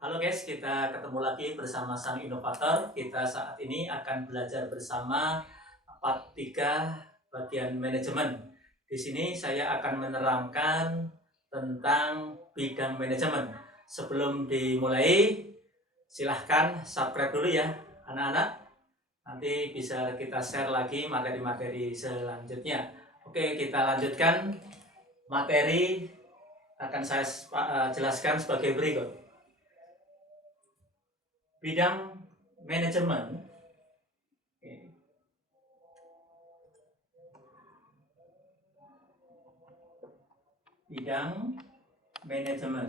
Halo guys, kita ketemu lagi bersama Sang Inovator. Kita saat ini akan belajar bersama part 3 bagian manajemen. Di sini saya akan menerangkan tentang bidang manajemen. Sebelum dimulai, silahkan subscribe dulu ya anak-anak. Nanti bisa kita share lagi materi-materi selanjutnya. Oke, kita lanjutkan. Materi akan saya jelaskan sebagai berikut. Bidang manajemen bidang manajemen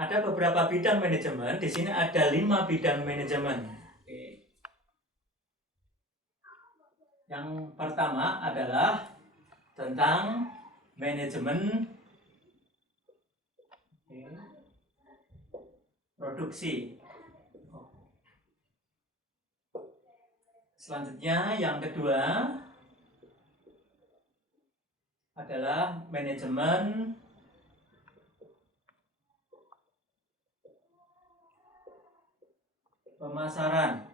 ada beberapa bidang manajemen. Di sini ada 5 bidang manajemen. Yang pertama adalah tentang manajemen produksi. Selanjutnya yang kedua adalah manajemen pemasaran.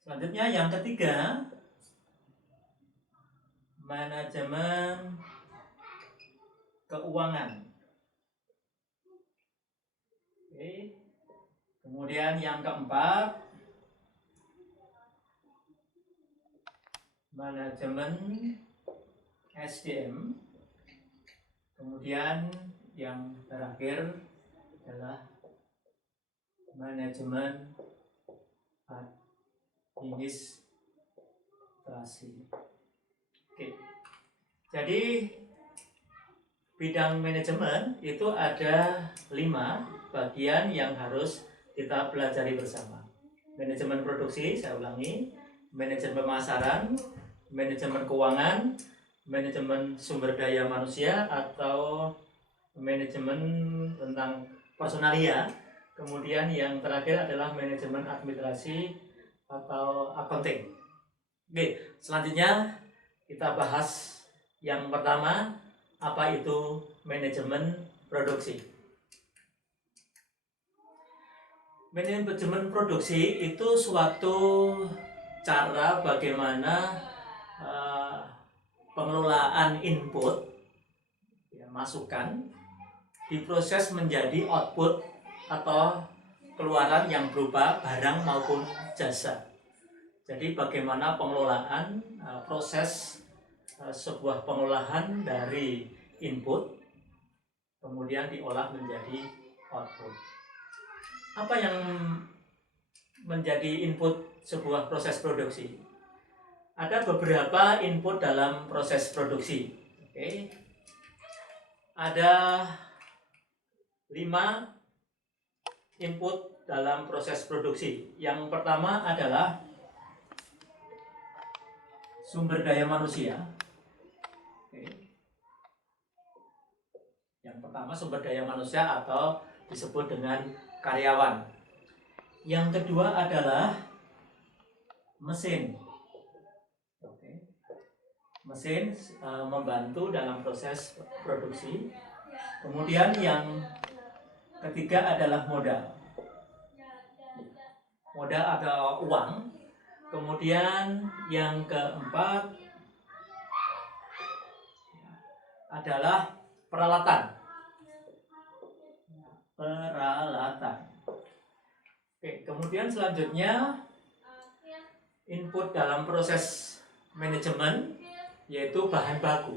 Selanjutnya yang ketiga, manajemen keuangan. Oke. Kemudian yang keempat, manajemen SDM. Kemudian yang terakhir adalah manajemen administrasi. Oke. Jadi bidang manajemen itu ada 5 bagian yang harus kita pelajari bersama. Manajemen produksi, saya ulangi, manajemen pemasaran, manajemen keuangan, manajemen sumber daya manusia atau manajemen tentang personalia. Kemudian yang terakhir adalah manajemen administrasi atau accounting. Oke, selanjutnya kita bahas yang pertama, apa itu manajemen produksi. Manajemen produksi itu suatu cara bagaimana pengelolaan input, masukan, diproses menjadi output atau keluaran yang berupa barang maupun jasa. Jadi bagaimana pengelolaan proses sebuah pengolahan dari input kemudian diolah menjadi output. Apa yang menjadi input sebuah proses produksi? Ada beberapa input dalam proses produksi. Oke. Ada 5 input dalam proses produksi. Yang pertama adalah sumber daya manusia. Oke. Yang pertama sumber daya manusia atau disebut dengan karyawan. Yang kedua adalah mesin. Oke. Mesin membantu dalam proses produksi. Kemudian yang ketiga adalah modal. Modal atau uang. Kemudian yang keempat adalah peralatan. Oke, kemudian selanjutnya input dalam proses manajemen yaitu bahan baku.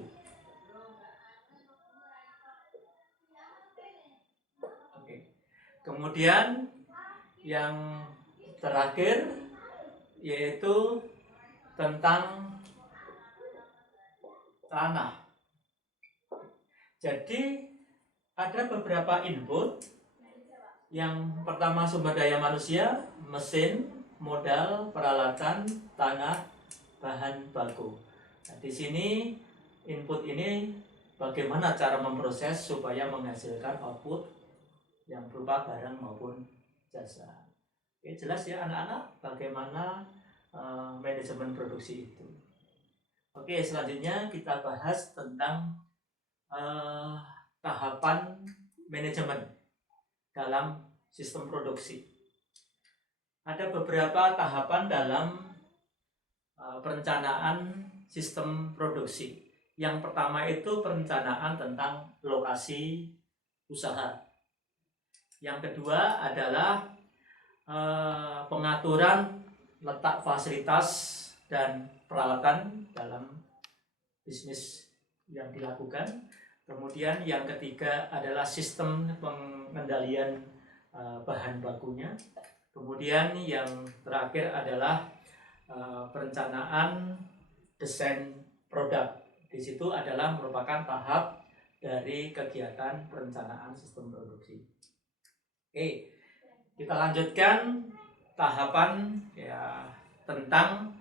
Oke. Kemudian yang terakhir yaitu tentang tanah. Jadi ada beberapa input. Yang pertama sumber daya manusia, mesin, modal, peralatan, tanah, bahan baku. Nah, di sini input ini bagaimana cara memproses supaya menghasilkan output yang berupa barang maupun jasa. Oke, jelas ya anak-anak bagaimana manajemen produksi itu. Oke, selanjutnya kita bahas tentang eh, tahapan manajemen dalam sistem produksi. Ada beberapa tahapan dalam perencanaan sistem produksi. Yang pertama itu perencanaan tentang lokasi usaha. Yang kedua adalah pengaturan letak fasilitas dan peralatan dalam bisnis yang dilakukan. Kemudian yang ketiga adalah sistem pengendalian bahan bakunya. Kemudian yang terakhir adalah perencanaan desain produk. Di situ adalah merupakan tahap dari kegiatan perencanaan sistem produksi. Oke, kita lanjutkan tahapan ya tentang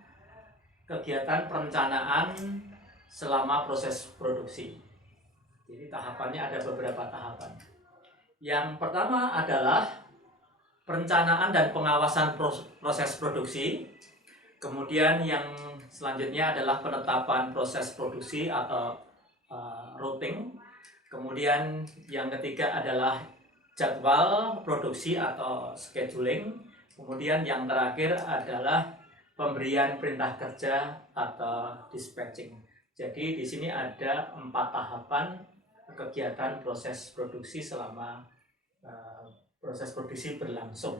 kegiatan perencanaan selama proses produksi. Jadi tahapannya ada beberapa tahapan. Yang pertama adalah perencanaan dan pengawasan proses produksi. Kemudian yang selanjutnya adalah penetapan proses produksi atau routing. Kemudian yang ketiga adalah jadwal produksi atau scheduling. Kemudian yang terakhir adalah pemberian perintah kerja atau dispatching. Jadi di sini ada 4 tahapan kegiatan proses produksi selama proses produksi berlangsung.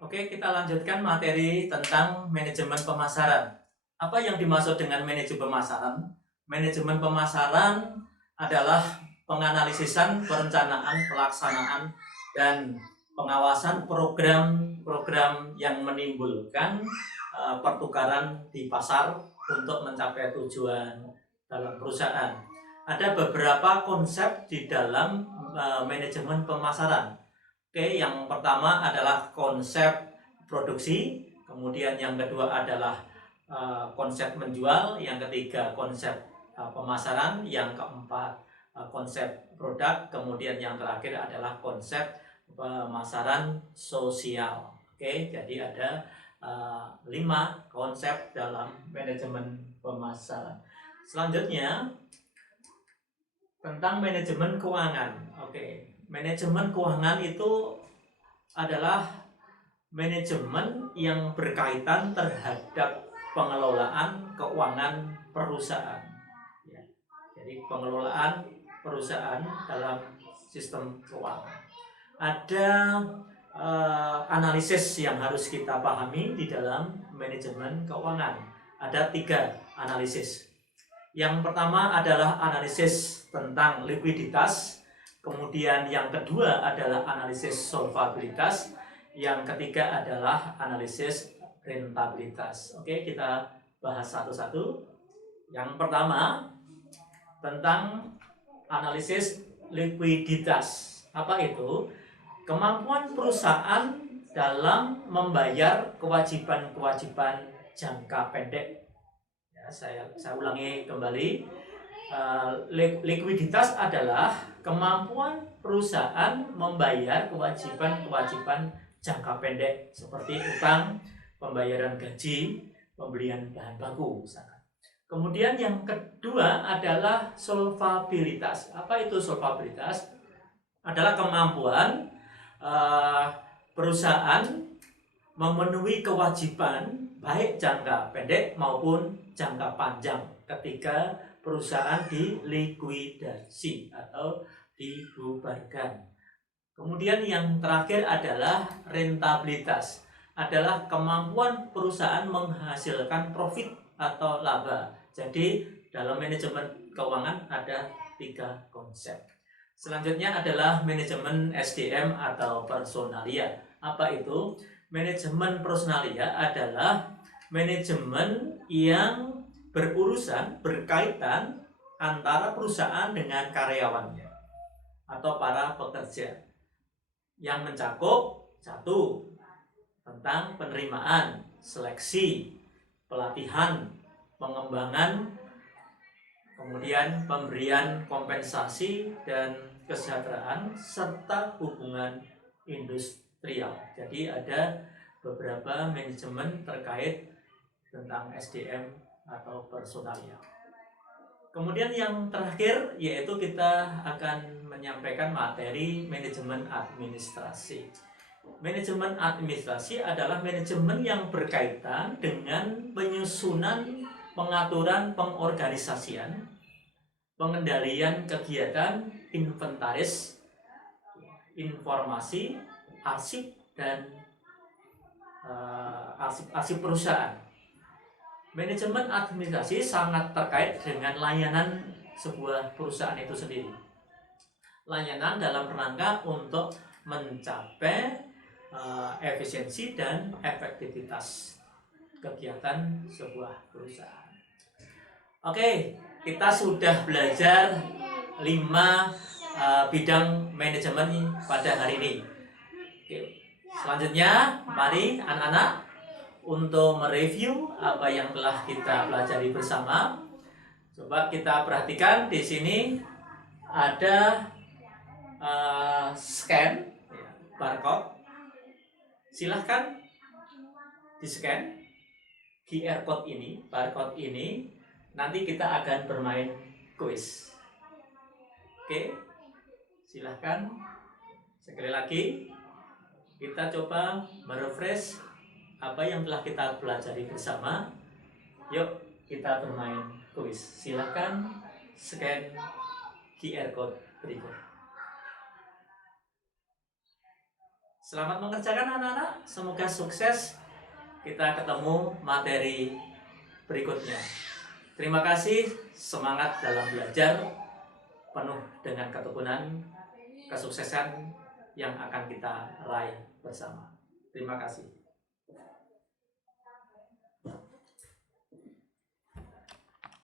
Oke, kita lanjutkan materi tentang manajemen pemasaran. Apa yang dimaksud dengan manajemen pemasaran? Manajemen pemasaran adalah penganalisisan, perencanaan, pelaksanaan, dan pengawasan program-program yang menimbulkan pertukaran di pasar untuk mencapai tujuan dalam perusahaan. Ada beberapa konsep di dalam manajemen pemasaran. Oke, yang pertama adalah konsep produksi, kemudian yang kedua adalah konsep menjual, yang ketiga konsep pemasaran, yang keempat konsep produk, kemudian yang terakhir adalah konsep pemasaran sosial. Oke, jadi ada 5 konsep dalam manajemen pemasaran. Selanjutnya tentang manajemen keuangan. Oke. Manajemen keuangan itu adalah manajemen yang berkaitan terhadap pengelolaan keuangan perusahaan. Ya. Jadi pengelolaan perusahaan dalam sistem keuangan. Ada analisis yang harus kita pahami di dalam manajemen keuangan. Ada 3 analisis. Yang pertama adalah analisis tentang likuiditas. Kemudian yang kedua adalah analisis solvabilitas. Yang ketiga adalah analisis rentabilitas. Oke, kita bahas satu-satu. Yang pertama tentang analisis likuiditas. Apa itu? Kemampuan perusahaan dalam membayar kewajiban-kewajiban jangka pendek. Ya, saya ulangi kembali. Likuiditas adalah kemampuan perusahaan membayar kewajiban-kewajiban jangka pendek seperti utang, pembayaran gaji, pembelian bahan baku misalkan. Kemudian yang kedua adalah solvabilitas. Apa itu solvabilitas? Adalah kemampuan perusahaan memenuhi kewajiban baik jangka pendek maupun jangka panjang ketika perusahaan dilikuidasi atau dibubarkan. Kemudian yang terakhir adalah rentabilitas, adalah kemampuan perusahaan menghasilkan profit atau laba. Jadi dalam manajemen keuangan ada 3 konsep. Selanjutnya adalah manajemen SDM atau personalia. Apa itu? Manajemen personalia adalah manajemen yang berkaitan antara perusahaan dengan karyawannya atau para pekerja, yang mencakup 1. Tentang penerimaan, seleksi, pelatihan, pengembangan, kemudian pemberian kompensasi dan kesejahteraan serta hubungan industrial. Jadi ada beberapa manajemen terkait tentang SDM atau personalia. Kemudian yang terakhir yaitu kita akan menyampaikan materi manajemen administrasi. Manajemen administrasi adalah manajemen yang berkaitan dengan penyusunan, pengaturan, pengorganisasian, pengendalian kegiatan, inventaris, informasi, arsip, dan arsip perusahaan. Manajemen administrasi sangat terkait dengan layanan sebuah perusahaan itu sendiri. Layanan dalam rangka untuk mencapai efisiensi dan efektivitas kegiatan sebuah perusahaan. Oke, kita sudah belajar 5 bidang manajemen pada hari ini. Oke, selanjutnya mari anak-anak untuk mereview apa yang telah kita pelajari bersama. Coba kita perhatikan di sini ada scan barcode. Silahkan di scan QR code ini, barcode ini. Nanti kita akan bermain kuis. Oke, silahkan sekali lagi kita coba merefresh apa yang telah kita pelajari bersama. Yuk kita bermain kuis. Silahkan scan QR code berikut. Selamat mengerjakan anak-anak. Semoga sukses. Kita ketemu materi berikutnya. Terima kasih. Semangat dalam belajar. Penuh dengan ketekunan. Kesuksesan yang akan kita raih bersama. Terima kasih.